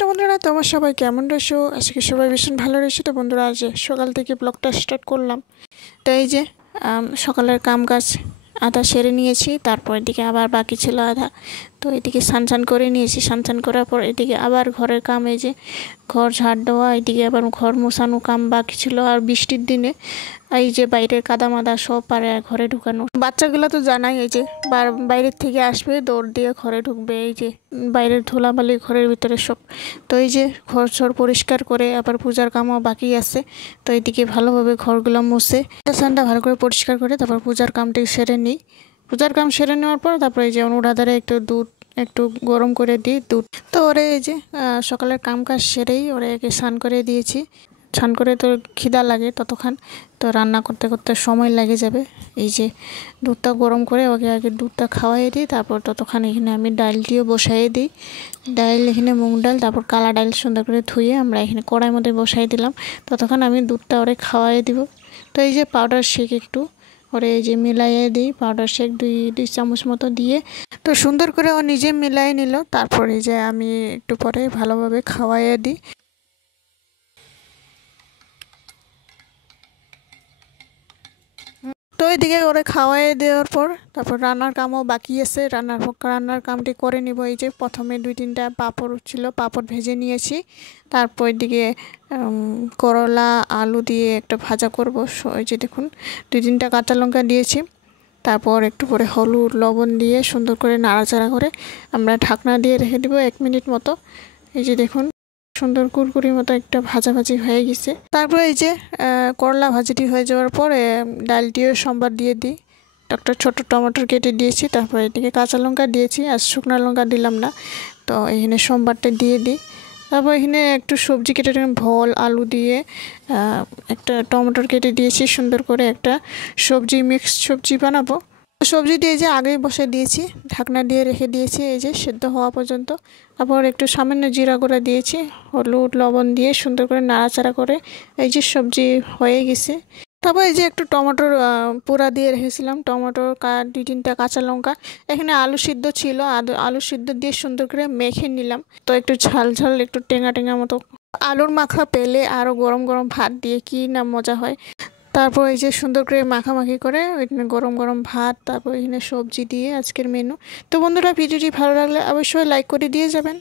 কৃষ্ণ বন্ধুরা, তোমার সবাই কেমন রয়েছো? আজকে সবাই ভীষণ ভালো রয়েছে। তো বন্ধুরা, আজ সকাল থেকে ব্লগটা স্টার্ট করলাম। তো এই যে সকালের কাম কাজ আধা সেরে নিয়েছি, তারপর এদিকে আবার বাকি ছিল আধা। তো এদিকে স্নান করে নিয়েছি, স্নান করার পর এদিকে আবার ঘরের কাম, এই যে ঘর ঝাড় দেওয়া, এদিকে আবার ঘর মোছানো কাম বাকি ছিল। আর বৃষ্টির দিনে এই যে বাইরের কাদা মাদা সব পারে ঘরে ঢুকানো। বাচ্চাগুলো তো জানাই, এই যে বাইরের থেকে আসবে দৌড় দিয়ে ঘরে ঢুকবে, এই যে বাইরের ধুলাবালি ঘরের ভিতরে সব। তো এই যে ঘর সর পরিষ্কার করে আবার পূজার কামও বাকি আছে। তো এইদিকে ভালোভাবে ঘরগুলো মুছে স্নানটা ভালো করে পরিষ্কার করে তারপর পূজার কামটি সেরে নিই। পূজার কাম সেরে নেওয়ার পর তারপরে এই যে অনুরাধারে একটু গরম করে দিই দুধ। তো ওরে এই যে সকালের কাম কাজ সেরেই ওরে স্নান করে দিয়েছি। স্নান করে তো খিদা লাগে ততক্ষণ, তো রান্না করতে করতে সময় লেগে যাবে। এই যে দুধটা গরম করে ওকে আগে দুধটা খাওয়াই দিই, তারপর ততক্ষণ এখানে আমি ডালটিও বসাই দিই। ডাল এখানে মুগ ডাল, তারপর কালা ডাল সুন্দর করে ধুয়ে আমরা এখানে কড়াইয়ের মধ্যে বসাই দিলাম। ততক্ষণ আমি দুধটা ওরে খাওয়াই দিব। তো এই যে পাউডার শেক একটু ওরে এই যে মিলাইয়ে দিই, পাউডার শেক দুই চামচ মতো দিয়ে তো সুন্দর করে ও নিজে মিলাই নিল। তারপরে যে আমি একটু পরে ভালোভাবে খাওয়াইয়ে দিই। তো এদিকে ওরে খাওয়াই দেওয়ার পর তারপর রান্নার কামও বাকি আছে। রান্নার কামটি করে নিব। এই যে প্রথমে 2-3টা পাঁপড় ছিল, পাঁপড় ভেজে নিয়েছি। তারপর এদিকে করলা আলু দিয়ে একটা ভাজা করব। এই যে দেখুন 2-3টা কাঁচা লঙ্কা দিয়েছি। তারপর একটু করে হলুদ লবণ দিয়ে সুন্দর করে নাড়াচাড়া করে আমরা ঢাকনা দিয়ে রেখে দেবো 1 মিনিট মতো। এই যে দেখুন সুন্দর কুরকুরির মতো একটা ভাজাভাজি হয়ে গেছে। তারপর এই যে করলা ভাজিটি হয়ে যাওয়ার পরে ডালটিও সম্বার দিয়ে দিই। একটা ছোট টমেটো কেটে দিয়েছি, তারপর এদিকে কাঁচা লঙ্কা দিয়েছি, আর শুকনো লঙ্কা দিলাম না। তো এখানে সম্বারটা দিয়ে দিই। তারপর এখানে একটু সবজি কেটে ভোল আলু দিয়ে একটা টমেটো কেটে দিয়েছি, সুন্দর করে একটা মিক্স সবজি বানাবো। সবজিটি এই যে আগেই বসে দিয়েছি, ঢাকনা দিয়ে রেখে দিয়েছি এই যে সেদ্ধ হওয়া পর্যন্ত। তারপর একটু সামান্য জিরা গুঁড়া দিয়েছি, হলুদ লবণ দিয়ে সুন্দর করে নাড়াচাড়া করে এই যে সবজি হয়ে গেছে। তারপর এই যে একটু টমেটোর পুরা দিয়ে রেখেছিলাম, টমেটো 2-3টা কাঁচা লঙ্কা, এখানে আলু সিদ্ধ ছিল, আলু সিদ্ধ দিয়ে সুন্দর করে মেখে নিলাম। তো একটু ঝাল ঝাল একটু টেঙা টেঙা মতো আলুর মাখা পেলে আরও গরম গরম ভাত দিয়ে কি না মজা হয়। তারপর এই যে সুন্দর করে মাখামাখি করে ওইখানে গরম গরম ভাত, তারপর এখানে সবজি দিয়ে আজকের মেনু। তো বন্ধুরা, ভিডিওটি ভালো লাগলে অবশ্যই লাইক করে দিয়ে যাবেন।